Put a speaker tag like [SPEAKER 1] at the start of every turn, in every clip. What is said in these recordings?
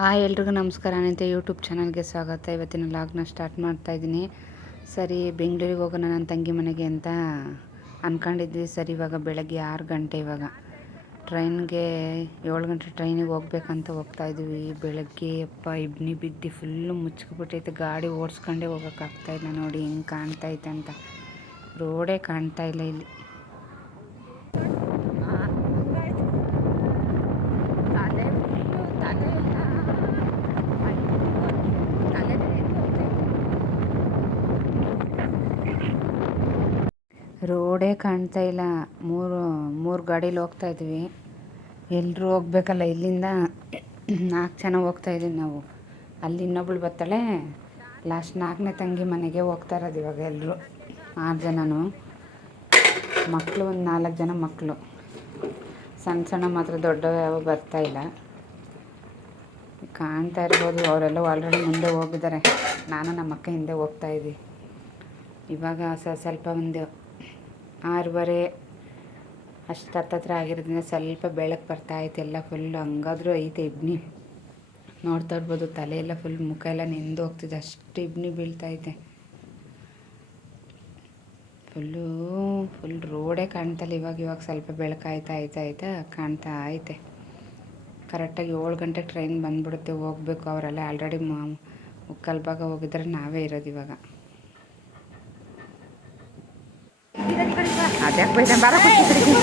[SPEAKER 1] Hi ಎಲ್ರಿಗೂ ನಮಸ್ಕಾರ. Anita YouTube ಚಾನಲ್ಗೆ ಸ್ವಾಗತ. ಇವತ್ತಿನ ಲಾಗ್ನ ಸ್ಟಾರ್ಟ್ ಮಾಡ್ತಾ ಇದ್ದೀನಿ. ಸರಿ, ಬೆಂಗಳೂರಿಗೆ ಹೋಗೋಣ ನನ್ನ ತಂಗಿ ಮನೆಗೆ ಅಂತ ಅಂದ್ಕೊಂಡಿದ್ವಿ ಸರಿ, ಇವಾಗ ಬೆಳಗ್ಗೆ ಆರು ಗಂಟೆ ಇವಾಗ. ಟ್ರೈನ್ಗೆ ಏಳು ಗಂಟೆ ಟ್ರೈನಿಗೆ ಹೋಗ್ಬೇಕಂತ ಹೋಗ್ತಾ ಇದ್ವಿ. ಬೆಳಗ್ಗೆ ಅಪ್ಪ, ಇಬ್ನಿ ಬಿದ್ದು ಫುಲ್ಲು ಮುಚ್ಕೊಬಿಟ್ಟೈತೆ ಗಾಡಿ ಓಡಿಸ್ಕೊಂಡೇ ಹೋಗೋಕ್ಕಾಗ್ತಾಯಿಲ್ಲ ನೋಡಿ, ಹಿಂಗೆ ಇದೆ ಅಂತ. ರೋಡೇ ಕಾಣ್ತಾ ಇಲ್ಲ ಇಲ್ಲಿ. ಕಾಣ್ತಾ ಇಲ್ಲ. ಮೂರು ಮೂರು ಗಾಡೀಲಿ ಹೋಗ್ತಾ ಇದ್ವಿ. ಎಲ್ಲರೂ ಹೋಗ್ಬೇಕಲ್ಲ, ಇಲ್ಲಿಂದ ನಾಲ್ಕು ಜನ ಹೋಗ್ತಾ ಇದ್ದೀವಿ ನಾವು. ಅಲ್ಲಿ ಇನ್ನೊಬ್ಳು ಬರ್ತಾಳೆ. ಲಾಸ್ಟ್ ನಾಲ್ಕನೇ ತಂಗಿ ಮನೆಗೆ ಹೋಗ್ತಾ ಇರೋದು ಇವಾಗ ಎಲ್ಲರೂ ಆರು ಜನನು. ಮಕ್ಕಳು ಒಂದು ನಾಲ್ಕು ಜನ ಮಕ್ಕಳು ಸಣ್ಣ ಸಣ್ಣ ಮಾತ್ರ ದೊಡ್ಡವ ಬರ್ತಾ ಇಲ್ಲ. ಕಾಣ್ತಾ ಇರ್ಬೋದು, ಅವರೆಲ್ಲ ಆಲ್ರೆಡಿ ಮುಂದೆ ಹೋಗಿದ್ದಾರೆ. ನಾನು ನಮ್ಮ ಅಕ್ಕ ಹಿಂದೆ ಹೋಗ್ತಾ ಇದ್ವಿ ಇವಾಗ ಸ್ವಲ್ಪ ಒಂದು ಆರೂವರೆ, ಅಷ್ಟು ಹತ್ತತ್ರ ಆಗಿರೋದ್ರಿಂದ ಸ್ವಲ್ಪ ಬೆಳಕು ಬರ್ತಾ ಐತೆ, ಎಲ್ಲ ಫುಲ್ ಹಂಗಾದ್ರೂ ಐತೆ ಇಬ್ನಿ. ನೋಡ್ತಾ ಇರ್ಬೋದು, ತಲೆ ಎಲ್ಲ ಫುಲ್ ಮುಖ ಎಲ್ಲ ನೆಂದು ಹೋಗ್ತಿದೆ, ಅಷ್ಟು ಇಬ್ನಿ ಇದೆ ಫುಲ್ಲು ಫುಲ್ ರೋಡೇ ಕಾಣ್ತಲ್ಲ ಇವಾಗ ಇವಾಗ ಸ್ವಲ್ಪ ಬೆಳಕಾಯ್ತಾ ಆಯ್ತಾ ಆಯ್ತಾ ಕಾಣ್ತಾ ಐತೆ. ಕರೆಕ್ಟಾಗಿ ಏಳು ಗಂಟೆಗೆ ಟ್ರೈನ್ ಬಂದ್ಬಿಡುತ್ತೆ, ಹೋಗ್ಬೇಕು, ಅವರೆಲ್ಲ ಆಲ್ರೆಡಿ ಮುಕ್ಕಲ್ ಭಾಗ ಹೋಗಿದ್ರೆ ನಾವೇ ಇರೋದು ಇವಾಗ. ಅದ್ಯಾಕೆ ಬೈದ ಬಾರ ಕೊಡ್ತಿದ್ರಿ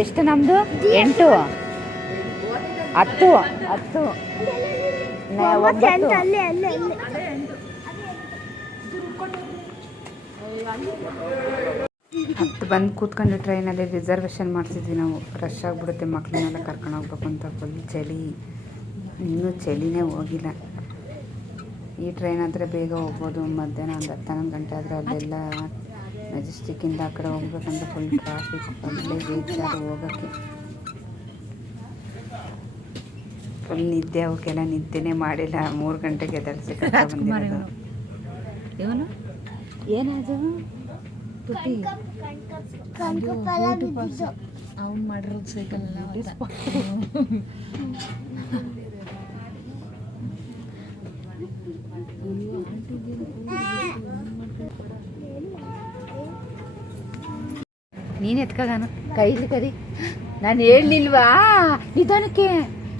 [SPEAKER 1] ಎಷ್ಟು ನಮ್ಮದು ಎಂಟು. ಹತ್ತು. ಹತ್ತು. ಹತ್ತು ಬಂದು ಕೂತ್ಕೊಂಡು ಟ್ರೈನಲ್ಲಿ ರಿಸರ್ವೇಷನ್ ಮಾಡ್ತಿದ್ವಿ ನಾವು. ರಶ್ ಆಗಿಬಿಡುತ್ತೆ ಮಕ್ಕಳನ್ನೆಲ್ಲ ಕರ್ಕೊಂಡು ಹೋಗ್ಬೇಕು ಅಂತ ಫುಲ್ ಚಳಿ. ಇನ್ನೂ ಚಳಿನೇ ಹೋಗಿಲ್ಲ. ಈ ಟ್ರೈನ್ ಆದರೆ ಬೇಗ ಹೋಗ್ಬೋದು. ಮಧ್ಯಾಹ್ನ ಒಂದು ಹತ್ತು ಹನ್ನೊಂದು ಗಂಟೆ ಆದರೆ ಅಲ್ಲೆಲ್ಲ ಮೆಜೆಸ್ಟಿಕ್ಕಿಂದ ಆ ಕಡೆ ಹೋಗ್ಬೇಕಂದ್ರೆ ಫುಲ್ ಟ್ರಾಫಿಕ್ ಅಲ್ಲೇ ಬೇಜಾರು ಹೋಗೋಕ್ಕೆ. ಫುಲ್ ನಿದ್ದೆ ಅವಕ್ಕೆಲ್ಲ ನಿದ್ದೆನೇ ಮಾಡಿಲ್ಲ. ಮೂರು ಗಂಟೆಗೆ ಎದಳಿಸಿ ಬಂದಿರೋದು.
[SPEAKER 2] ಇವನು? ಅವ್ನು ಮಾಡಿರೋದು ಸೈಕಲ್
[SPEAKER 1] ಎತ್ಕಾಗಾನು ಕೈಲಿ ಕರಿ. ನಾನು ಹೇಳಲಿಲ್ವಾ? ನಿಧಾನಕ್ಕೆ.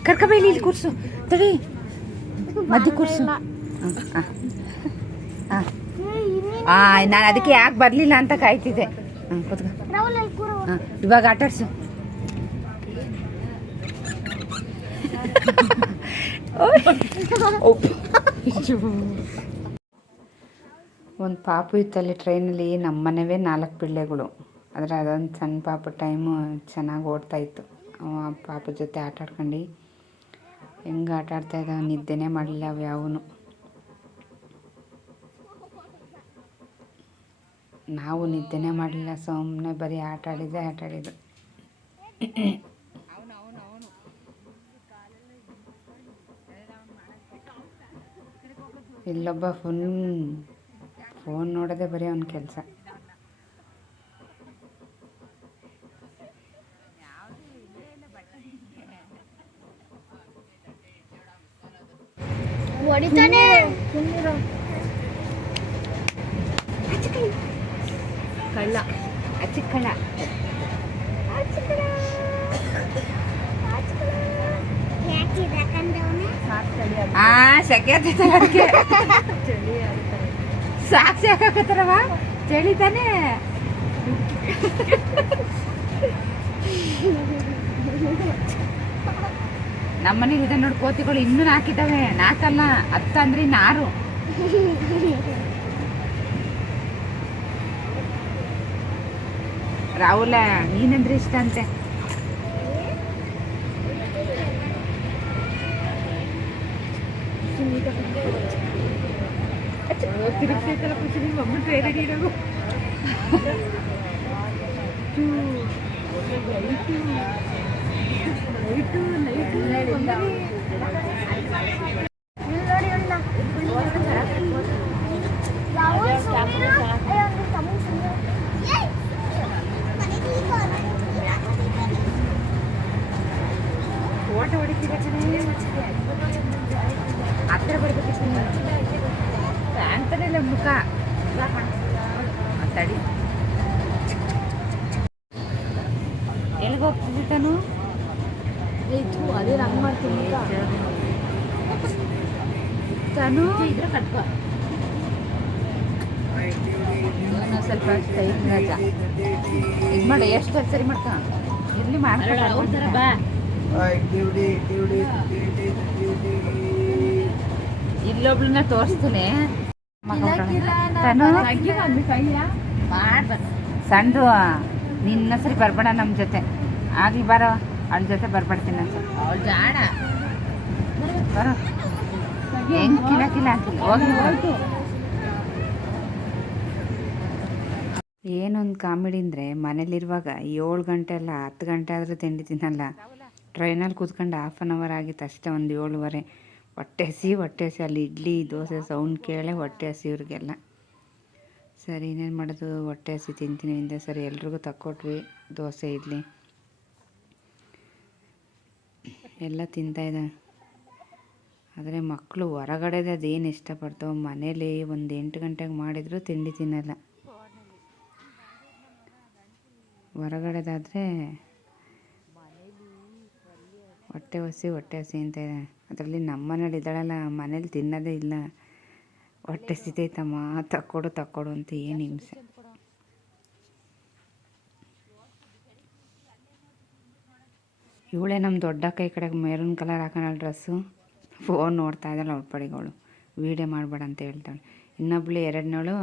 [SPEAKER 1] ಕರ್ಕಬೇಲಿ ಇಲ್ಲಿ ಕೂರ್ಸು. ತಡಿ. ಮದ್ದು ಕೂರ್ಸು. ನಾನು ಅದಕ್ಕೆ ಯಾಕೆ ಬರಲಿಲ್ಲ ಅಂತ ಕಾಯ್ತಿದ್ದೆ. ಹ್ಞೂ ಕೂತ್ಕೊ. ಹಾಂ ಇವಾಗ ಆಟಾಡ್ಸು ಒಂದು ಪಾಪು ಇತ್ತಲ್ಲಿ ಟ್ರೈನಲ್ಲಿ ನಮ್ಮ ಮನೆವೇ ನಾಲ್ಕು ಪಿಳ್ಳೆಗಳು. ಆದರೆ ಅದೊಂದು ಸಣ್ಣ ಪಾಪ ಟೈಮು ಚೆನ್ನಾಗಿ ಓಡ್ತಾ ಇತ್ತು. ಅವ ಆ ಪಾಪ ಜೊತೆ ಆಟ ಆಡ್ಕೊಂಡು ಹೆಂಗೆ ಆಟ ಆಡ್ತಾ ಇದ್ದ ನಿದ್ದೆನೇ ಮಾಡಲಿಲ್ಲ ಅವು ಯಾವೂ ನಾವು ನಿದ್ದೆನೇ ಮಾಡಲಿಲ್ಲ ಸುಮ್ಮನೆ ಬರೀ ಆಟ ಆಡಿದ್ದೆ ಆಟ ಆಡಿದ್ದು ಇಲ್ಲೊಬ್ಬ ಫುಲ್ ಫೋನ್ ನೋಡೋದೇ ಬರೀ ಅವ್ನ ಕೆಲಸ.
[SPEAKER 3] ಹೊಡಿತಾನೆ.
[SPEAKER 2] ಕಳ್ಳ
[SPEAKER 1] ಅಚ್ಚಿಕ್ಕಣ ಆ ಸೆಕೆ ಆಗ್ತೈತಲ್ಲ ಅದಕ್ಕೆ. ಸಾಕು ಸಾಕಾಕತ್ತಾರವ ಚಳಿ ತಾನೇ. ನಮ್ಮನೇಲಿ ಇದೆ ನೋಡಿ ಕೋತಿಗಳು ಇನ್ನೂ ನಾಕಿದ್ದಾವೆ. ನಾಕಲ್ಲ ಹತ್ತ ಅಂದ್ರೆ ರಾಹುಲ ನೀನಂದ್ರೆ ಇಷ್ಟ ಅಂತೆ. నైట్ నైట్ ಇದು ಮಾಡಿ ಎಷ್ಟು ಸರಿ ಮಾಡ್ಕ ಇರ್ಲಿ ಇಲ್ಲೊಬ್ಳನ್ನ ತೋರಿಸ್ತೀನಿ ತಾನು
[SPEAKER 2] ಮಾಡ್ಬಾರ್ದು
[SPEAKER 1] ಸಣ್ಣ ನಿನ್ನ ಸರಿ ಬರ್ಬೇಡ ನಮ್ಮ ಜೊತೆ ಆಗ್ಲಿ ಬರೋ ಅವಳ ಜೊತೆ ಬರ್ಬಾಡ್ತೀನಿ
[SPEAKER 2] ಜಾಣ
[SPEAKER 1] ಬರೋ ಹೆಂಗ್ ಕಿಲ ಕಿಲ ಹೋಗಿ ಹೋಗ್ಲಿ ಬಿಡು. ಏನೊಂದು ಕಾಮಿಡಿ ಅಂದರೆ ಮನೇಲಿರುವಾಗ ಏಳು ಗಂಟೆ ಅಲ್ಲ ಹತ್ತು ಗಂಟೆ ಆದರೂ ತಿಂಡಿ ತಿನ್ನಲ್ಲ. ಟ್ರೈನಲ್ಲಿ ಕೂತ್ಕೊಂಡು ಹಾಫ್ ಆನ್ ಅವರ್ ಆಗಿತ್ತು ಅಷ್ಟೇ ಒಂದು ಏಳುವರೆ. ಹೊಟ್ಟೆ ಹಸಿ ಹೊಟ್ಟೆ ಹಸಿ, ಅಲ್ಲಿ ಇಡ್ಲಿ, ದೋಸೆ, ಸೌಂಡ್ ಕೇಳೆ ಹೊಟ್ಟೆ ಹಸಿ ಇವ್ರಿಗೆಲ್ಲ. ಸರಿ, ಇನ್ನೇನು ಮಾಡೋದು? ಹೊಟ್ಟೆ ಹಸಿ ತಿಂತೀನಿ, ಹಿಂದೆ ಸರಿ ಎಲ್ರಿಗೂ ತಕ್ಕೊಟ್ವಿ, ದೋಸೆ, ಇಡ್ಲಿ. ಎಲ್ಲ ತಿಂತಾಯಿದ್ದ ಆದರೆ ಮಕ್ಕಳು ಹೊರಗಡೆದು ಅದೇನು ಇಷ್ಟಪಡ್ತಾವೆ ಮನೇಲಿ ಒಂದು ಎಂಟು ಗಂಟೆಗೆ ಮಾಡಿದರೂ ತಿಂಡಿ ತಿನ್ನಲ್ಲ. ಹೊರಗಡೆದಾದರೆ ಹೊಟ್ಟೆ ಹಸಿ ಹೊಟ್ಟೆ ಹಸಿ ಅಂತ ಇದೆ. ಅದರಲ್ಲಿ ನಮ್ಮ ಮನೇಲಿ ಇದ್ದಾಳಲ್ಲ, ಮನೇಲಿ ತಿನ್ನೋದೇ ಇಲ್ಲ. ಹೊಟ್ಟೆ ಸಿದೈತಮ್ಮ ತಕ್ಕೊಡು ತಕ್ಕೊಡು ಅಂತ ಏನು ಹಿಂಸೆ. ಇವಳೇ ನಮ್ಮ ದೊಡ್ಡ ಕೈ ಕಡೆಗೆ ಮೆರೂನ್ ಕಲರ್ ಹಾಕೋಣ ಡ್ರೆಸ್ಸು. ಫೋನ್ ನೋಡ್ತಾ ಇದ್ದಾಳೆ ಅವ್ಳ ಪಡಿಗಳು. ವೀಡಿಯೋ ಮಾಡಬೇಡ ಅಂತ ಹೇಳ್ತಾಳೆ. ಇನ್ನೊಬ್ಳು ಎರಡನೇಳು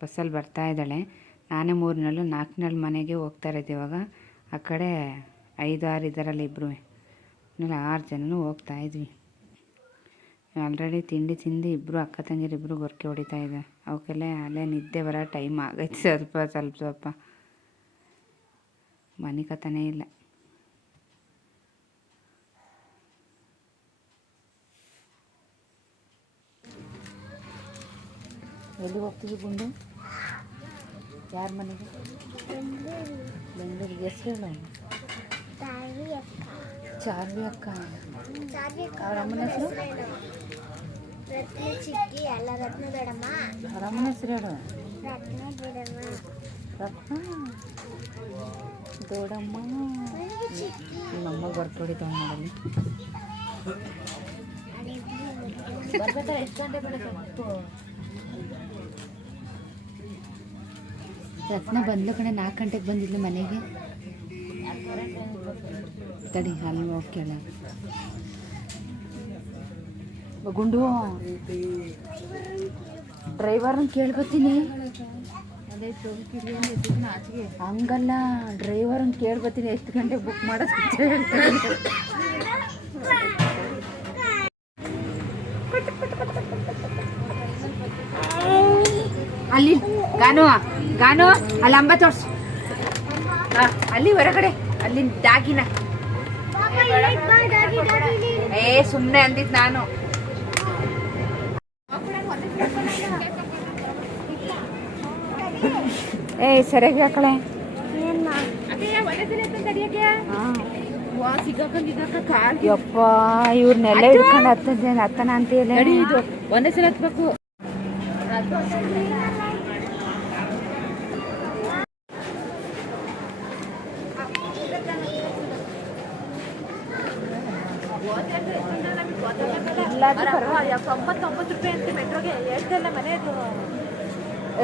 [SPEAKER 1] ಬಸ್ಸಲ್ಲಿ ಬರ್ತಾ ಇದ್ದಾಳೆ. ನಾನೇ ಮೂರನೇಳು ನಾಲ್ಕನೇಳು ಮನೆಗೆ ಹೋಗ್ತಾ ಇರೋದು ಇವಾಗ. ಆ ಕಡೆ ಐದು ಆರು ಇದ್ದಾರಲ್ಲ ಇಬ್ಬರು ಆಮೇಲೆ ಆರು ಜನನೂ ಹೋಗ್ತಾ ಇದ್ವಿ. ಆಲ್ರೆಡಿ ತಿಂಡಿ ತಿಂದು ಇಬ್ಬರು ಅಕ್ಕ ತಂಗಿರು ಇಬ್ಬರು ಗೊರಕೆ ಹೊಡಿತಾ ಇದೆ. ಅವಕ್ಕೆಲ್ಲ ಅಲ್ಲೇ ನಿದ್ದೆ ಬರೋ ಟೈಮ್ ಆಗೈತೆ ಸ್ವಲ್ಪ ಸ್ವಲ್ಪ ಸ್ವಲ್ಪ. ಮನೆ ಕಥನೇ ಇಲ್ಲ. ಎಲ್ಲಿ ಹೋಗ್ತೀವಿ ಗುಂಡು? ಯಾರ ಮನೆಗೆ ಬೆಂಗಳೂರಿಗೆ ಹೆಸರು ಹೇಳು ಚಾರ್ವಿ ಅಕ್ಕ ಅವ್ರ ಅಮ್ಮನ ಹೆಸರು
[SPEAKER 3] ರತ್ನ ಚಿಕ್ಕಿ ಅಲ್ಲ ರತ್ನ ಬೇಡಮ್ಮ
[SPEAKER 1] ಅವ್ರ ಅಮ್ಮನ ಹೆಸರು ಹೇಳು
[SPEAKER 3] ರತ್ನ ಬೇಡಮ್ಮ
[SPEAKER 1] ರತ್ನ ದೊಡ್ಡಮ್ಮ
[SPEAKER 3] ನನಗೆ ಚಿಕ್ಕಿ
[SPEAKER 1] ನಿಮ್ಮಮ್ಮ ಬರ್ಕ್ ಹೊಡಿತಾವ ಮಾಡಲಿ
[SPEAKER 2] ಬರ್ಬೇಕಾದ್ರೆ ಎಷ್ಟು ಗಂಟೆ ಬೆಳಗ್ಗೆ
[SPEAKER 1] ರತ್ನ ಬಂದ್ಲು ಕಣೆ, ನಾಲ್ಕು ಗಂಟೆಗೆ ಬಂದಿದ್ಲು ಮನೆಗೆ. ತಡಿ ಅಲ್ಲಿ ಕೇಳ. ಗುಂಡು, ಡ್ರೈವರ್ನ
[SPEAKER 2] ಆಚೆಗೆ
[SPEAKER 1] ಹಂಗಲ್ಲ, ಡ್ರೈವರ್ನ ಕೇಳ್ಬತ್ತೀನಿ ಎಷ್ಟು ಗಂಟೆಗೆ ಬುಕ್ ಮಾಡೋದು ಅಲ್ಲಿ ಗಾನು ಗಾನು ಅಲ್ಲಿ ಅಂಬ ತೋರ್ಸು. ಅಲ್ಲಿ ಹೊರಗಡೆ ಅಲ್ಲಿ ಡಾಗಿನ ಏ ಸುಮ್ಮನೆ ಅಂದಿದ್ ನಾನು. ಏ, ಸರಿಯಾಗಿ ಹಾಕಳೆ ಯಪ್ಪ ಇವ್ರನ್ನೆಲ್ಲ ಇಟ್ಕೊಂಡು ಹತ್ತದ ಹತ್ತನ
[SPEAKER 2] ಅಂತ ಹೇಳಿ ಒಂದೇ ಸಲ ಹತ್ಬೇಕು. ತೊಂಬತ್ತೊಂಬತ್ತು ರೂಪಾಯಿ ಅಂತ ಮೆಟ್ರೋಗೆ ಎಷ್ಟೆಲ್ಲ ಮನೆಯದು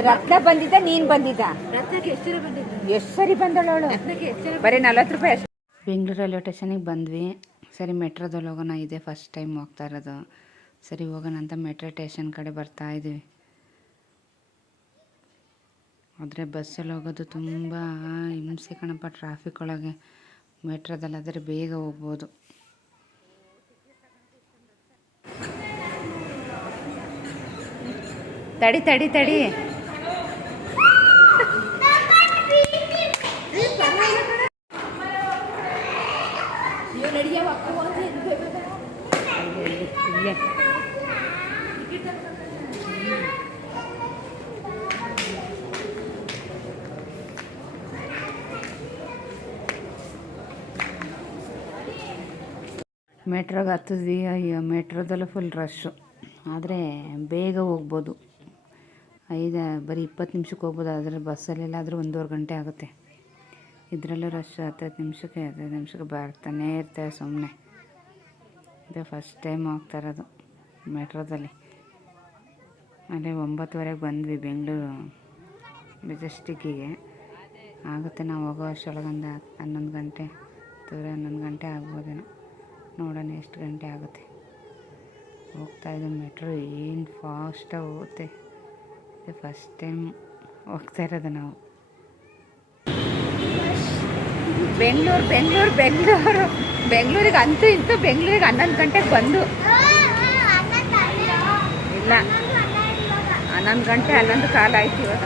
[SPEAKER 1] ರತ್ನ ಬಂದಿದ್ದ ನೀನ್ ಬಂದಿದ್ದ?
[SPEAKER 2] ರತ್ನಕ್ಕೆ ಎಷ್ಟು ಬಂದಿದ್ದ
[SPEAKER 1] ಎಷ್ಟು ಸರಿ ಬಂದಳು
[SPEAKER 2] ರತ್ನಕ್ಕೆ ಎಷ್ಟು ಜನ
[SPEAKER 1] ಬರೀ ನಲ್ವತ್ತು ರೂಪಾಯಿ ಅಷ್ಟೇ. ಬೆಂಗಳೂರು ರೈಲ್ವೆ ಸ್ಟೇಷನಿಗೆ ಬಂದ್ವಿ. ಸರಿ ಮೆಟ್ರೋದಲ್ಲಿ ಹೋಗೋಣ ಇದೆ ಫಸ್ಟ್ ಟೈಮ್ ಹೋಗ್ತಾ ಇರೋದು. ಸರಿ ಹೋಗೋಣ ಅಂತ ಮೆಟ್ರೋ ಸ್ಟೇಷನ್ ಕಡೆ ಬರ್ತಾ ಇದ್ದೀವಿ. ಆದರೆ ಬಸ್ಸಲ್ಲಿ ಹೋಗೋದು ತುಂಬ ಹಿಂಸೆ ಕಣಪ್ಪ ಟ್ರಾಫಿಕ್ ಒಳಗೆ. ಮೆಟ್ರೋದಲ್ಲಾದರೆ ಬೇಗ ಹೋಗ್ಬೋದು. ತಡಿ ತಡಿ ತಡಿ. ಮೆಟ್ರೋಗೆ ಹತ್ತಿದ್ವಿ ಅಯ್ಯೋ ಮೆಟ್ರೋದಲ್ಲೂ ಫುಲ್ ರಶ್ಶು ಆದರೆ ಬೇಗ ಹೋಗ್ಬೋದು. ಐದು, ಬರೀ ಇಪ್ಪತ್ತು ನಿಮಿಷಕ್ಕೆ ಹೋಗ್ಬೋದು, ಆದರೆ ಬಸ್ಸಲ್ಲೆಲ್ಲಾದರೂ ಒಂದೂವರೆ ಗಂಟೆ ಆಗುತ್ತೆ. ಇದರಲ್ಲೂ ರಶ್ ಹತ್ತತ್ತು ನಿಮಿಷಕ್ಕೆ, ಹದಿನೈದು ನಿಮಿಷಕ್ಕೆ ಬರ್ತಾನೇ ಇರ್ತೇವೆ ಸುಮ್ಮನೆ ಇದು ಫಸ್ಟ್ ಟೈಮ್ ಹೋಗ್ತಾ ಇರೋದು ಮೆಟ್ರೋದಲ್ಲಿ. ಅಲ್ಲೇ ಒಂಬತ್ತುವರೆಗೆ ಬಂದ್ವಿ ಬೆಂಗಳೂರು ಮೆಜೆಸ್ಟಿಕ್ಕಿಗೆ. ಆಗುತ್ತೆ ನಾವು ಹೋಗೋ ಅಷ್ಟರೊಳಗೊಂದು ಹನ್ನೊಂದು ಗಂಟೆ ಹತ್ತುವರೆ ಹನ್ನೊಂದು ಗಂಟೆ ಆಗ್ಬೋದೇನೋ. ನೋಡೋಣ ಎಷ್ಟು ಗಂಟೆ ಆಗುತ್ತೆ. ಹೋಗ್ತಾ ಇದ್ದು ಮೆಟ್ರೋ, ಏನು ಫಾಸ್ಟಾಗಿ ಹೋಗುತ್ತೆ. ಇದು ಫಸ್ಟ್ ಟೈಮ್ ಹೋಗ್ತಾ ಇರೋದು ನಾವು. ಬೆಂಗಳೂರು ಬೆಂಗಳೂರು ಬೆಂಗಳೂರು. ಬೆಂಗಳೂರಿಗೆ ಅಂತೂ ಇಂತೂ ಬೆಂಗಳೂರಿಗೆ ಹನ್ನೊಂದು ಗಂಟೆಗೆ ಬಂದು. ಇಲ್ಲ. ಹನ್ನೊಂದು ಗಂಟೆ ಹನ್ನೊಂದು ಕಾಲ ಆಯ್ತು ಇವಾಗ.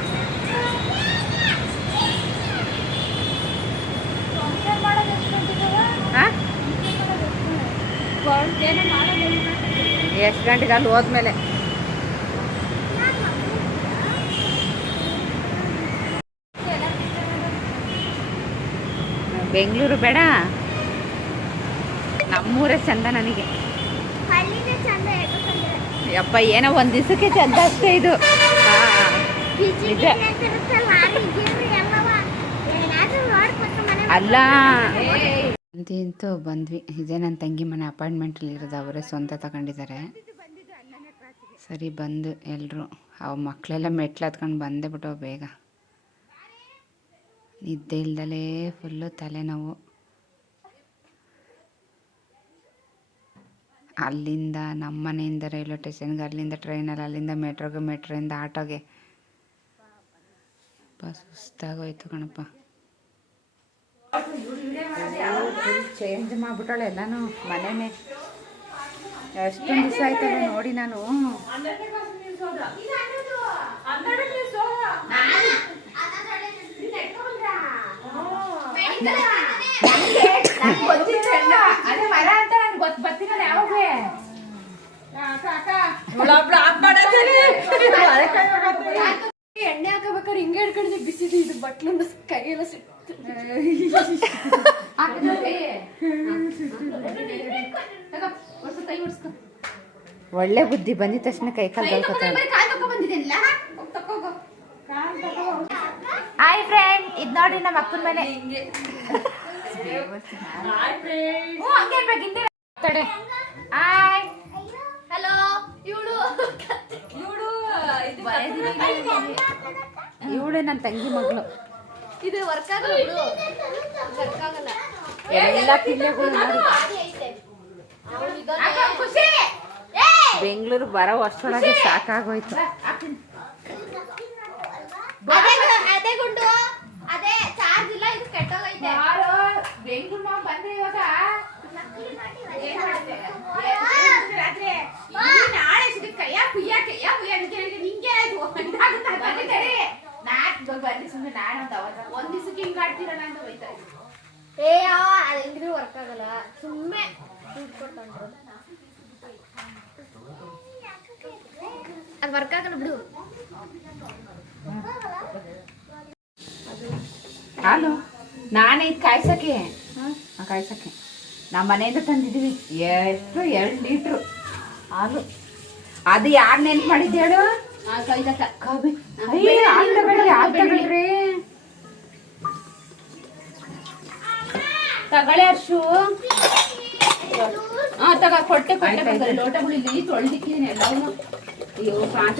[SPEAKER 1] ಹಾಂ ಎಷ್ಟು ಗಂಟೆಗೆ ಅಲ್ಲಿ ಹೋದ್ಮೇಲೆ? ಬೆಂಗಳೂರು ಬೇಡ. ನಮ್ಮೂರೇ ಚಂದ ನನಗೆ. ಯಪ್ಪ ಏನೋ ಒಂದು ದಿವಸಕ್ಕೆ ಚಂದ ಅಷ್ಟೇ ಇದು. ನಿಜ. ಅಲ್ಲ. ಅಂತೂ ಬಂದ್ವಿ. ಇದೇ ನನ್ನ ತಂಗಿ ಮನೆ ಅಪಾರ್ಟ್ಮೆಂಟಲ್ಲಿ ಇರೋದು ಅವರೇ ಸ್ವಂತ ತಗೊಂಡಿದ್ದಾರೆ. ಸರಿ ಬಂದು ಎಲ್ಲರೂ ಅವ ಮಕ್ಕಳೆಲ್ಲ ಮೆಟ್ಲು ಹತ್ಕೊಂಡು ಬಂದೇ ಬಿಟ್ಟು ಬೇಗ. ನಿದ್ದೆ ಇಲ್ದಲೇ ಫುಲ್ಲು ತಲೆನೋವು. ಅಲ್ಲಿಂದ ನಮ್ಮ ಮನೆಯಿಂದ ರೈಲ್ವೆ ಸ್ಟೇಷನ್ಗೆ ಅಲ್ಲಿಂದ ಟ್ರೈನಲ್ಲಿ ಅಲ್ಲಿಂದ ಮೆಟ್ರೋಗೆ ಮೆಟ್ರೋಯಿಂದ ಆಟೋಗೆ. ಅಪ್ಪ ಸುಸ್ತಾಗೋಯ್ತು ಕಣಪ್ಪ. ಫುಲ್ ಚೇಂಜ್ ಮಾಡ್ಬಿಟ್ಟಾಳೆ ಎಲ್ಲಾನು ಮನೆನೇ ಎಷ್ಟೊಂದು ದಿವಸ ಆಯ್ತಲ್ಲ ನೋಡಿ ನಾನು?
[SPEAKER 2] ಎಣ್ಣೆ ಹಾಕಬೇಕಾದ್ರೆ ಹಿಂಗೆ ಹಿಡ್ಕೊಂಡು ಬಿಸಿದು ಇದು ಬಟ್ಲನ್ನ ಕೈಯೆಲ್ಲ ಕೈ ಉಡ್ಸ್ಕೊ
[SPEAKER 1] ಒಳ್ಳೆ ಬುದ್ಧಿ ಬಂದಿದ ತಕ್ಷಣ ಕೈ ಕಾಲು
[SPEAKER 2] ತಕೋಗೋ
[SPEAKER 1] ಹಾಯ್ ಫ್ರೆಂಡ್ ಇದು ನೋಡಿ ನಮ್ಮ ಅಕ್ಕನ ಮನೆ. ಹಾಯ್
[SPEAKER 2] ಹಲೋ
[SPEAKER 1] ನನ್ನ ತಂಗಿ ಮಗಳು
[SPEAKER 2] ಇದು ವರ್ಕ್ ಆಗಲ್ಲ ಬಿಡು
[SPEAKER 1] ಎಲ್ಲ ಬೆಂಗಳೂರು ಬರೋ ವರ್ಷದೊಳಗೆ ಸಾಕಾಗೋಯ್ತು.
[SPEAKER 3] ಅದೇ ಗುಂಡು. ಅದೇ ಚಾರ್ಜ್ ಇಲ್ಲ ಇದು ಕೆಟ್ಟೋಗೈತೆ
[SPEAKER 2] ಬೆಂಗಳೂರು ನಾವು ಬಂದೆ ಇವಾಗ? ಏನ್ ಮಾಡ್ತೆ? ರಾತ್ರಿ ನಾಳೆ ಸಿಗುತ್ತೆ. ಕೈಯ ಕುಯ್ಯ ಕೈಯ ಕುಯ್ಯ ಅಂತ ಹೇಳಿದ್ರೆ ನಿಂಗೆ ಆಯ್ತು. ಇದಾಗುತ್ತಾ? ಬರ್ರಿ ತಡಿ. ನಾನ್ ಬರ್ರಿ ಸುಮ್ಮನೆ ನಾನು ಅಂತ ಅವಾಗ ಒಂದ್ ದಿವಸಕ್ಕೆ ಹಿಂಗ್ ಆಡ್ತೀರಣ ಅಂತ.
[SPEAKER 3] ಏ ವರ್ಕ್ ಆಗಲ್ಲ. ಸುಮ್ಮನೆ ದುಡ್ಡು ಅದು ವರ್ಕ್ ಆಗಲ್ಲ ಬಿಡು.
[SPEAKER 1] ಹಾಲು ನಾನೇ ಇದು ಕಾಯ್ಸಕ್ಕೆ. ಆ, ಕಾಯ್ಸಕ್ಕೆ. ನಮ್ಮ ಮನೆಯಿಂದ ತಂದಿದ್ದೀವಿ ಎಷ್ಟು ಎರಡು ಲೀಟ್ರು ಹಾಲು. ಅದು ಯಾರು ನೆನ್ಪು ಮಾಡಿದ್ದೇಳು ಹೇಳು? ತಗೊಳ್ಳಿ,
[SPEAKER 2] ಅರ್ಶು. ಹಾ ತಗ ಕೊಟ್ಟೆ ಕೊಟ್ಟೆ
[SPEAKER 1] ಆಯ್ತು,
[SPEAKER 2] ತೊಳೆದಿಕ್ಕೇನೆ ಎಲ್ಲವೂ ಅಯ್ಯೋ ಪ್ರಾಂತ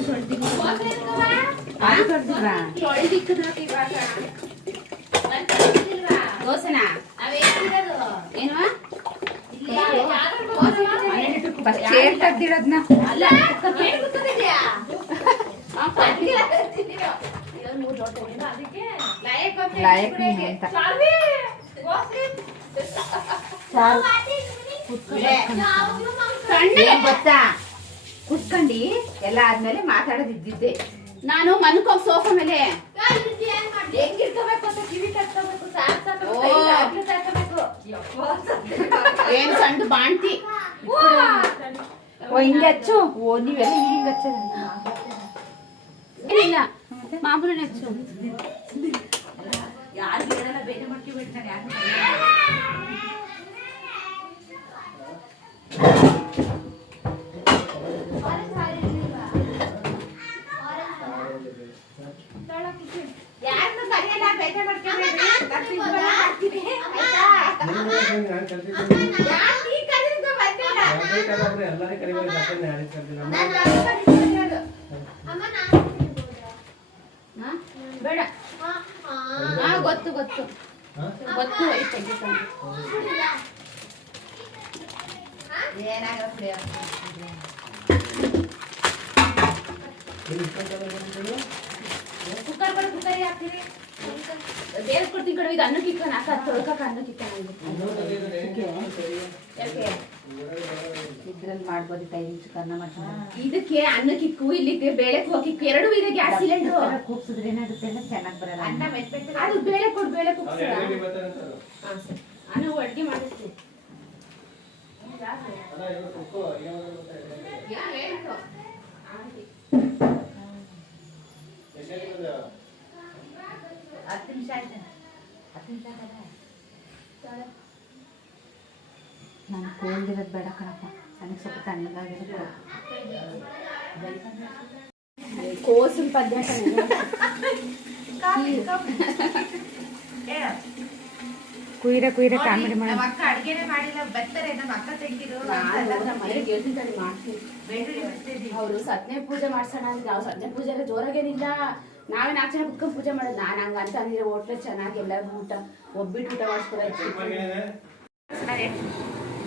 [SPEAKER 2] ಇವಾಗ. ದೋಸೆನಾ? ಏನು
[SPEAKER 1] ಫಸ್ಟ್ ಚೇರ್ ತೆಗ್ದಿಡೋದ್ನ
[SPEAKER 2] ಅಲ್ಲ
[SPEAKER 1] ಲಾಯಕ್ ನೀನು ಅಂತ. ಸಾರು ಏನ್ ಗೊತ್ತಾ? ಕುತ್ಕೊಂಡಿ ಎಲ್ಲ ಆದ್ಮೇಲೆ ಮಾತಾಡೋದು ಇದ್ದಿದ್ದೆ
[SPEAKER 2] ನಾನು ಮನ್ಕೋಗ್ ಸೋಫಾ ಮೇಲೆ. ಹೆಂಗಿರ್ಕೋಬೇಕು ಅಂತ ಕಿವಿ ಕಟ್ಕೋಬೇಕು. ಏನ್ ಸಣ್ಣ ಬಾಣ್ತಿ?
[SPEAKER 1] ಓ ಹಿಂಗೆ ಹಚ್ಚು. ಓ ನೀವೆಲ್ಲ ಹಿಂಗೆ
[SPEAKER 2] ಹಚ್ಚ ಮಾಮೂಲಿ ಹೆಚ್ಚು ಯಾರನ್ನೂ ಕರೆಯಲ್ಲ ಬೇಜಾರ್ ಮಾಡ್ಕೊಂಬೇಡಿ ನಾನು ಸಿಂಪಲ್ ಆಗಿ ಮಾಡ್ತೀನಿ ಆಯ್ತಾ
[SPEAKER 4] ನಾನು ಕಲ್ತಿದ್ದೀನಿ
[SPEAKER 2] ಯಾಕ್ ನೀ ಕರೆದಿದ್ದು ಬಂದಿಲ್ಲ
[SPEAKER 4] ಕರ್ಬೇಕಾದ್ರೆ ಎಲ್ಲರೂ ಕರಿಬೇಕು ಅಷ್ಟೇ ಯಾರಿಗೆ ಕರ್ದಿಲ್ಲ
[SPEAKER 2] ನಾನು ಅದು ಕರಿತಿರೋದು.
[SPEAKER 3] ಅಮ್ಮ ನಾನು
[SPEAKER 2] ಹಾ? ಬೇಡ ಹಾ ಗೊತ್ತು ಗೊತ್ತು
[SPEAKER 4] ಹಾ?
[SPEAKER 2] ಗೊತ್ತು ಐತೆ ಏನಾಗುತ್ತೆ
[SPEAKER 4] ನೀನು ಇಷ್ಟೊಂದು ಬಂದಿದ್ದೀರಿ?
[SPEAKER 2] ಕುಕ್ಕರ್ ಬಡ ಕುಕ್ಕರ್ ಹಾಕ್ತೀರಿ ಬೇರೆ ಕೊಡ್ತೀನಿ ಕಡೆ ಇದು ಅನ್ನಕ್ಕೆ ಇಕ್ಕೊಂಡು ಹಾಕ ತೊಳ್ಕಕ್ಕ ಅನ್ನಕ್ಕೆ ಇಕ್ಕೊಂಡು
[SPEAKER 4] ಇನ್ನೊಂದು ಅಲ್ಲಿದ್ದಾರೆ. ಸರಿ.
[SPEAKER 2] ಯಾಕೆ
[SPEAKER 1] ಇದ್ರಲ್ಲಿ ಮಾಡ್ಬೋದು ಐದು ನಿಮಿಷ ಕನ್ನ ಮಾಡ್ಕೊಂಡು.
[SPEAKER 2] ಇದಕ್ಕೆ ಅನ್ನಕ್ಕೆ ಇಕ್ಕು ಇಲ್ಲಿ ಬೇಳೆ ಹೋಗಿಕ್ಕು ಎರಡು ಇದೆ ಗ್ಯಾಸ್ ಸಿಲಿಂಡರ್.
[SPEAKER 1] ಕೂಗ್ಸಿದ್ರೆ ಏನಾಗುತ್ತೆ ಅಂದ್ರೆ ಚೆನ್ನಾಗಿ ಬರಲ್ಲ.
[SPEAKER 2] ಅನ್ನ ಮೆತ್ಮೆತ್ತಗೆ ಅದು ಬೇಳೆ ಕೊಡು ಬೇಳೆ
[SPEAKER 4] ಅವ್ರು
[SPEAKER 2] ಅನ್ನ ಅಡುಗೆ
[SPEAKER 4] ಇದೆ?
[SPEAKER 2] ಯಾ ಹೇಳ್ತು
[SPEAKER 1] ಹತ್ತು ನಿಮಿಷ ಆಯ್ತು ಹತ್ತು ನಿಮಿಷ ನಾನು ಕೋಲ್ಡ್ ಇರೋದು ಬೇಡ ಕಣಪ್ಪ. ನನಗೆ ಸ್ವಲ್ಪ ತಣ್ಣಗಾಗಿರುತ್ತೆ
[SPEAKER 2] ಕೋಸಿನ ಪದ್ಯ
[SPEAKER 1] ಕುಯ್ರೆ ಕುಯ್ರೆ ಕಾಮಿಡಿ ಮಾಡ.
[SPEAKER 5] ನಮ್ಮ ಅಕ್ಕ ಅಡುಗೆನೇ ಮಾಡಿಲ್ಲ ಬರ್ತಾರೆ ನಮ್ಮ ಅಕ್ಕ ತೆಗ್ದಿರು
[SPEAKER 2] ಮನೆಗೆ ಹೇಳ್ತೀನಿ ಮಾಡ್ತೀನಿ.
[SPEAKER 5] ಬೆಳ್ಳುಳ್ಳಿ ಬರ್ತಿದ್ವಿ
[SPEAKER 2] ಅವರು ಸತ್ನೆ ಪೂಜೆ ಮಾಡ್ಸೋಣ ಅಂದ್ರೆ. ನಾವು ಸತ್ನೆ ಪೂಜೆ ಎಲ್ಲ ಜೋರಾಗೇನಿಲ್ಲ. ನಾವೇ ನಾಲ್ಕು ಜನ ಕುತ್ಕೊಂಡು ಪೂಜೆ ಮಾಡೋದು? ನಾನು ಹಂಗ ಅಂತ ಅಂದ್ರೆ ಹೋಟ್ಲ ಚೆನ್ನಾಗಿ ಎಲ್ಲರಿಗೂ ಊಟ ಒಬ್ಬಿಟ್ಟು ಊಟ
[SPEAKER 4] ಮಾಡಿಸ್ಕೊಳ್ಳಿ?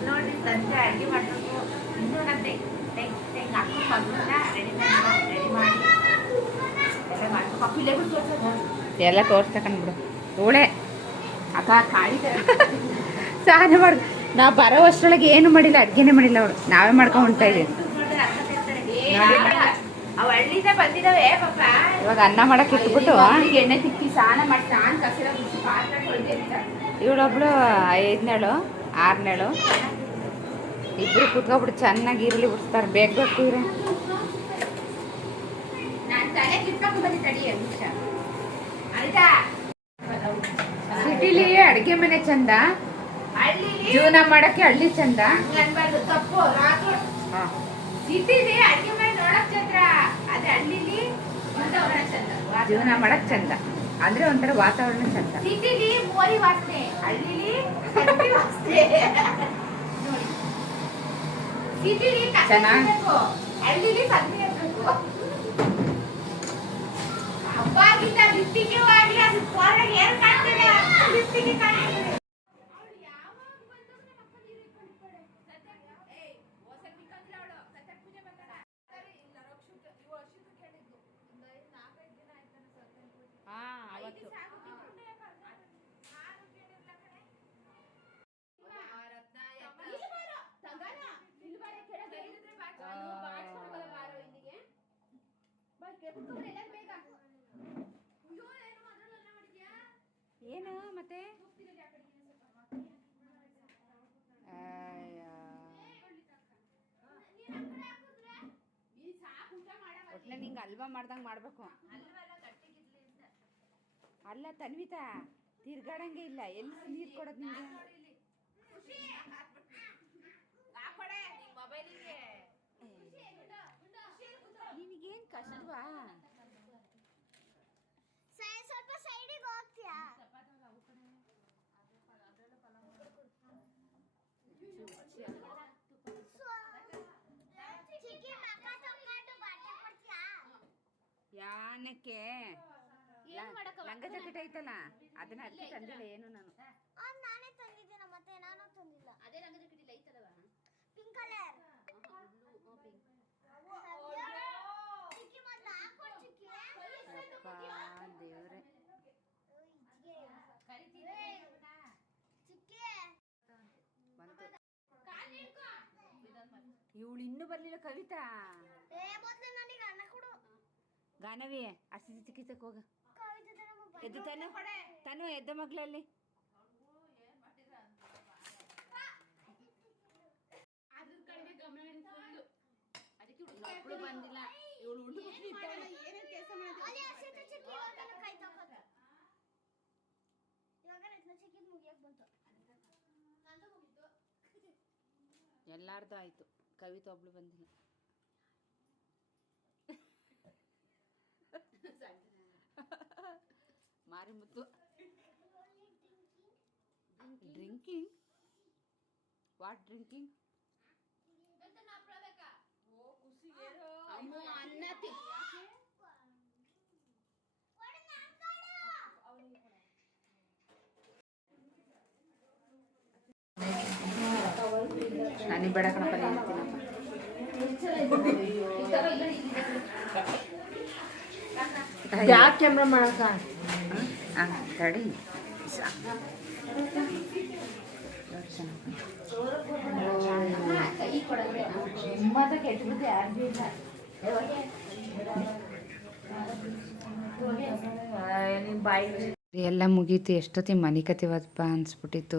[SPEAKER 5] ನೋಡಿ ಸಂಜೆ ಅಡುಗೆ ಮಾಡಬೇಕು. ಇನ್ನೂ ನಾನು ತೆಗ್ ತೆಗ್ ತೆಗ್ ಹಾಕೊಂಡು ಮಗುನ ರೆಡಿ ರೆಡಿ ಮಾಡಿ ಎಲ್ಲ ಬಿಡು ಇಲ್ಲೇ ಬಿಟ್ಟು ನಾ
[SPEAKER 1] ಎಲ್ಲ ತೋರ್ಸ್ತಕೊಂಡ್ಬಿಡು ಓಳೆ
[SPEAKER 2] ಅಕ್ಕ ಕಾಳಿ ತರ.
[SPEAKER 1] ಸ್ನಾನ ಮಾಡ್. ನಾವು ಬರೋ ಅಷ್ಟರೊಳಗೆ ಏನು ಮಾಡಿಲ್ಲ ಅಡ್ಗೆನೇ ಮಾಡಿಲ್ಲ ಅವಳು. ನಾವೇ ಮಾಡ್ಕೊಂಡು ಹೊಂಟ ಇವಾಗ ಅನ್ನ ಮಾಡಕ್ಕೆ ಇಟ್ಬಿಟ್ಟು
[SPEAKER 2] ಎಣ್ಣೆ ತಿಕ್ಕಿ ಸ್ನಾನ ಮಾಡಿ ಸ್ನಾನ ಕಸಿರ
[SPEAKER 1] ಇವಳೊಬ್ಳು ಐದನೇಳು ಆರನೇಳು. ಇಬ್ರು ಕುತ್ಕೊಬಿಟ್ಟು ಚೆನ್ನಾಗಿ ಈರುಳ್ಳಿ ಬಿಡ್ತಾರೆ ಬೇಗ
[SPEAKER 2] ಬೇಕು ಇವ್ರೆ
[SPEAKER 1] ಸಿಟಿಲಿ ಅಡುಗೆ ಮನೆ ಚಂದ? ಜೀವನ ಮಾಡಕ್ಕೆ ಹಳ್ಳಿ ಚಂದ?
[SPEAKER 2] ಸಿಟಿಲಿ ಅಡ್ಗೆ ಮನೆ
[SPEAKER 1] ಜೀವನ ಮಾಡಕ್ ಚಂದ. ಅಂದ್ರೆ ಒಂಥರ ವಾತಾವರಣ ಚಂದ.
[SPEAKER 2] ಸಿಟಿಲಿ
[SPEAKER 1] ಅವತ್ತು ಏನು ಮತ್ತೆ? ನಿಂಗೆ ಅಲ್ವಾ ಮಾಡ್ದಂಗೆ ಮಾಡ್ಬೇಕು. ಅಲ್ಲ ತನ್ವಿತಾ ತಿರ್ಗಾಡಂಗೆ ಇಲ್ಲ. ಎಲ್ಲಿ ನೀರು ಕೊಡೋದು ನಿಂಗೆ? ನಿನಗೇನು ಕಷ್ಟವಾ?
[SPEAKER 3] ಸ್ವಲ್ಪ ಸೈಡಿಗೆ ಹೋಗ್ತೀಯಾ?
[SPEAKER 1] ಯಾನಕ್ಕೆ? ಲಂಗ ಜಾಕೆಟ್ ಐತಲ್ಲ ಅದನ್ನ ತಂದಿಲ್ಲ ಏನು ನಾನು.
[SPEAKER 3] ನಾನೇ ತಂದಿದ್ದೀನ ಮತ್ತೆ ನಾನು ತಂದಿಲ್ಲ.
[SPEAKER 2] ಅದೇ ಇಲ್ಲ ಐತದವ
[SPEAKER 3] ಪಿಂಕ್ ಕಲರ್
[SPEAKER 1] ದೇವ್ರೆ. ಇವಳು ಇನ್ನೂ ಬರ್ಲಿಲ್ಲ ಕವಿತಾ.
[SPEAKER 3] ಏ ಮೊದ್ಲು ನನಗೆ ಅನ್ನ ಕೊಡು.
[SPEAKER 1] ಗಾನವಿ ಅರ್ಸಿ ಚಿಕಿತ್ಸಕ್ಕೆ ಹೋಗ. ಎದ್ದು ತನು. ತನು ಎದ್ದ ಮಗಳಲ್ಲಿ.
[SPEAKER 2] ಬಂದಿಲ್ಲ. ಇವಳು ಕೆಲಸ
[SPEAKER 1] ಎಲ್ಲಾರ್ದು ಆಯ್ತು. ಕವಿತಾ ಒಬ್ಳು ಬಂದಿಲ್ಲ. ಮಾರಿಮುತ್ತು ಡ್ರಿಂಕಿಂಗ್ ವಾಟ್ ಡ್ರಿಂಕಿಂಗ್ ಅಮ್ಮ ಅನ್ನ ತಿ ನನಗೆ ಬೇಡ ಕಣಪ್ಪ
[SPEAKER 3] ಕ್ಯಾಮ್ರಾ ಮಾಡಕ
[SPEAKER 1] ರೆಡಿ ಎಲ್ಲ ಮುಗೀತು. ಎಷ್ಟೊತ್ತಿಗೆ ಮನಿಕತಿವಪ್ಪ ಅನ್ಸ್ಬಿಟ್ಟಿತ್ತು.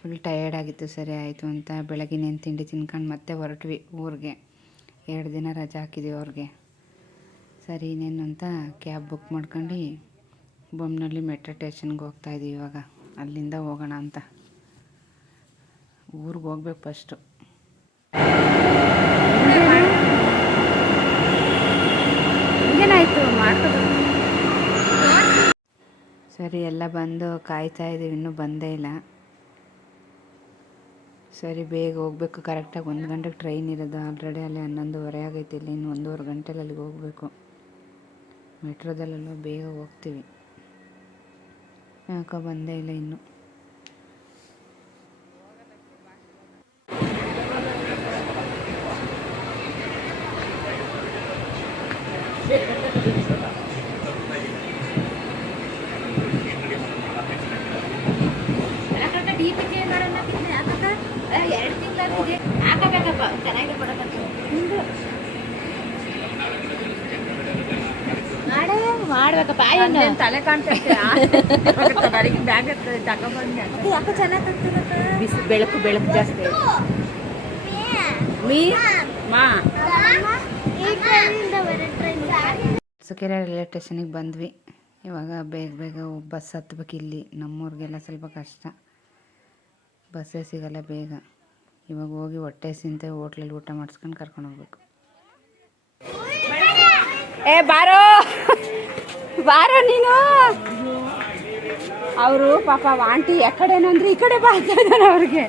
[SPEAKER 1] ಫುಲ್ ಟಯರ್ಡ್ ಆಗಿತ್ತು. ಸರಿ ಆಯಿತು ಅಂತ ಬೆಳಗಿನೇನು ತಿಂಡಿ ತಿನ್ಕೊಂಡು ಮತ್ತೆ ಹೊರಟ್ವಿ ಊರಿಗೆ. ಎರಡು ದಿನ ರಜೆ ಹಾಕಿದ್ವಿ ಅವ್ರಿಗೆ. ಸರಿ ಇನ್ನೇನು ಅಂತ ಕ್ಯಾಬ್ ಬುಕ್ ಮಾಡ್ಕೊಂಡು ಬೊಮ್ಮನಳ್ಳಿ ಮೆಟ್ರೋ ಸ್ಟೇಷನ್ಗೆ ಹೋಗ್ತಾ ಇದೀವಿ ಇವಾಗ. ಅಲ್ಲಿಂದ ಹೋಗೋಣ ಅಂತ. ಊರಿಗೆ ಹೋಗ್ಬೇಕು ಫಸ್ಟು. ಸರಿ ಎಲ್ಲ ಬಂದು ಕಾಯ್ತಾ ಇದ್ದೀವಿ ಇನ್ನೂ ಬಂದೇ ಇಲ್ಲ. ಸರಿ ಬೇಗ ಹೋಗ್ಬೇಕು. ಕರೆಕ್ಟಾಗಿ ಒಂದು ಗಂಟೆಗೆ ಟ್ರೈನ್ ಇರೋದು. ಆಲ್ರೆಡಿ ಅಲ್ಲಿ ಹನ್ನೊಂದುವರೆ ಆಗೈತೆ. ಇಲ್ಲಿ ಇನ್ನು ಒಂದೂವರೆ ಗಂಟೆಲಿ ಅಲ್ಲಿಗೆ ಹೋಗಬೇಕು. ಮೆಟ್ರೋದಲ್ಲೆಲ್ಲ ಬೇಗ ಹೋಗ್ತೀವಿ. ಯಾಕೋ ಬಂದೇ ಇಲ್ಲ ಇನ್ನು.
[SPEAKER 5] ಎರಡು ತಿಂಗಳಾಗಿದೆ. ಹಾಕಬೇಕಪ್ಪ ಚೆನ್ನಾಗಿ ಕೊಡಕತ್ತ ಮಾಡ್ಬೇಕಪ್ಪ
[SPEAKER 3] ತಲೆ ಕಾಣ್ತೈತೆ.
[SPEAKER 1] ಬಿಸಿ ಬೆಳಕು ಬೆಳಕು ಜಾಸ್ತಿ ಮೀ ಮಾ. ಹೊಸಕೆರೆ ರೈಲ್ವೆ ಸ್ಟೇಷನಿಗೆ ಬಂದ್ವಿ. ಇವಾಗ ಬೇಗ ಬೇಗ ಬಸ್ ಹತ್ಬೇಕು ಇಲ್ಲಿ. ನಮ್ಮೂರಿಗೆಲ್ಲ ಸ್ವಲ್ಪ ಕಷ್ಟ. ಬಸ್ಸೇ ಸಿಗಲ್ಲ ಬೇಗ. ಇವಾಗ ಹೋಗಿ ಹೊಟ್ಟೆ ಸಿಂತೆ ಹೋಟ್ಲಲ್ಲಿ ಊಟ ಮಾಡಿಸ್ಕೊಂಡು ಕರ್ಕೊಂಡು ಹೋಗ್ಬೇಕು. ಏ ಬಾರೋ! ಬಾರೋ ನೀನು? ಅವರು ಪಾಪ ಆಂಟಿ ಎಕಡೆನೋ ಅಂದ್ರೆ ಈ ಕಡೆ ಬಾಳ್ತಾ ಇದ್ದಾರೆ ಅವ್ರಿಗೆ.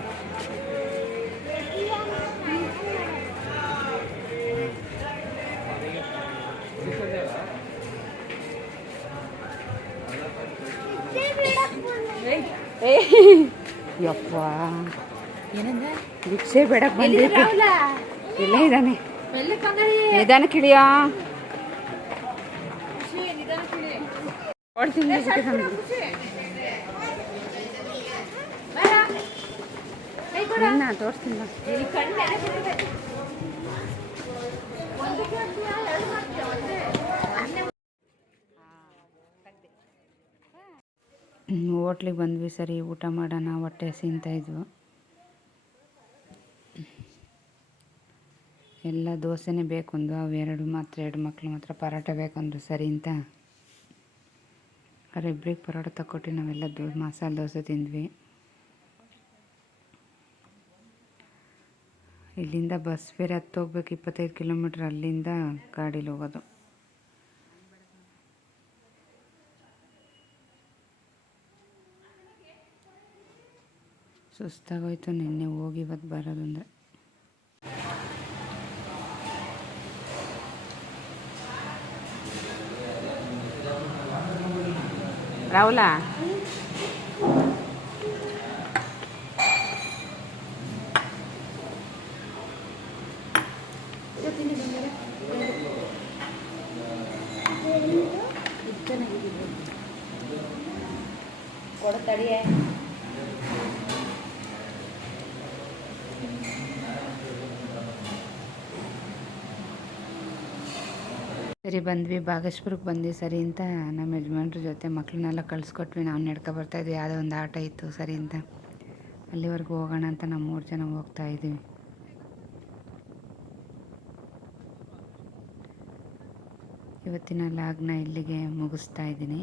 [SPEAKER 1] ಏ ಯಪ್ಪ. ಭಿಕ್ಷೆ ಬೇಡಕ್ ಬಂದಿತ್ತು ಇಲ್ಲ ಇದ್ದಾನೆ. ತೋರಿಸ್ತೀನಿ. ಹೋಟ್ಲಿಗೆ ಬಂದ್ವಿ ಸರಿ ಊಟ ಮಾಡೋಣ ಹೊಟ್ಟೆ ಸಿಂತಾಯಿದ್ವು ಇದ್ವು. ಎಲ್ಲ ದೋಸೆನೇ ಬೇಕೊಂದು ಅವೆರಡು ಮಾತ್ರ ಎರಡು ಮಕ್ಳು ಮಾತ್ರ ಪರೋಟ ಬೇಕಂದ್ರು ಸರಿ ಅಂತ. ಅವರಿಬ್ರಿಗೆ ಪರೋಟ ತಗೊಟ್ಟು ನಾವೆಲ್ಲ ದೋ, ಮಸಾಲೆ ದೋಸೆ ತಿಂದ್ವಿ. ಇಲ್ಲಿಂದ ಬಸ್ ಬೇರೆ ಹತ್ತೋಗ್ಬೇಕು, ಇಪ್ಪತ್ತೈದು ಕಿಲೋಮೀಟ್ರ್ ಅಲ್ಲಿಂದ ಗಾಡೀಲಿ ಹೋಗೋದು. ಸುಸ್ತಾಗೋಯ್ತು, ನಿನ್ನೆ ಹೋಗಿ ಇವತ್ತು ಬರೋದು ಅಂದರೆ. ರಾಹುಲ
[SPEAKER 5] ಕೊಡ್ತಾಡಿಯೇ
[SPEAKER 1] ಸರಿ ಬಂದ್ವಿ ಬಾಗೇಶ್ಪುರಕ್ಕೆ ಬಂದ್ವಿ ಸರಿ ಅಂತ. ನಮ್ಮ ಯಜಮಾನ್ರ ಜೊತೆ ಮಕ್ಕಳನ್ನೆಲ್ಲ ಕಳಿಸ್ಕೊಟ್ವಿ, ನಾವು ನಡ್ಕೊ ಬರ್ತಾಯಿದ್ವಿ ಯಾವುದೋ ಒಂದು ಆಟ ಇತ್ತು ಸರಿ ಅಂತ. ಅಲ್ಲಿವರೆಗೂ ಹೋಗೋಣ ಅಂತ ನಾವು ಮೂರು ಜನ ಹೋಗ್ತಾ ಇದ್ದೀವಿ ಇವತ್ತಿನ ಲಾಗ್ನ ಇಲ್ಲಿಗೆ ಮುಗಿಸ್ತಾ ಇದ್ದೀನಿ.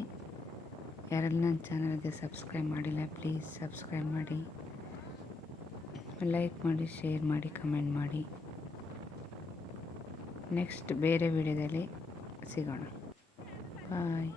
[SPEAKER 1] ಯಾರಲ್ಲಿ ನನ್ನ ಚಾನಲ್ಗೆ ಸಬ್ಸ್ಕ್ರೈಬ್ ಮಾಡಿಲ್ಲ, ಪ್ಲೀಸ್ ಸಬ್ಸ್ಕ್ರೈಬ್ ಮಾಡಿ. ಲೈಕ್ ಮಾಡಿ, ಶೇರ್ ಮಾಡಿ, ಕಮೆಂಟ್ ಮಾಡಿ. ನೆಕ್ಸ್ಟ್ ಬೇರೆ ವಿಡಿಯೋದಲ್ಲಿ ಸಿಗೋಣ ಬಾಯ್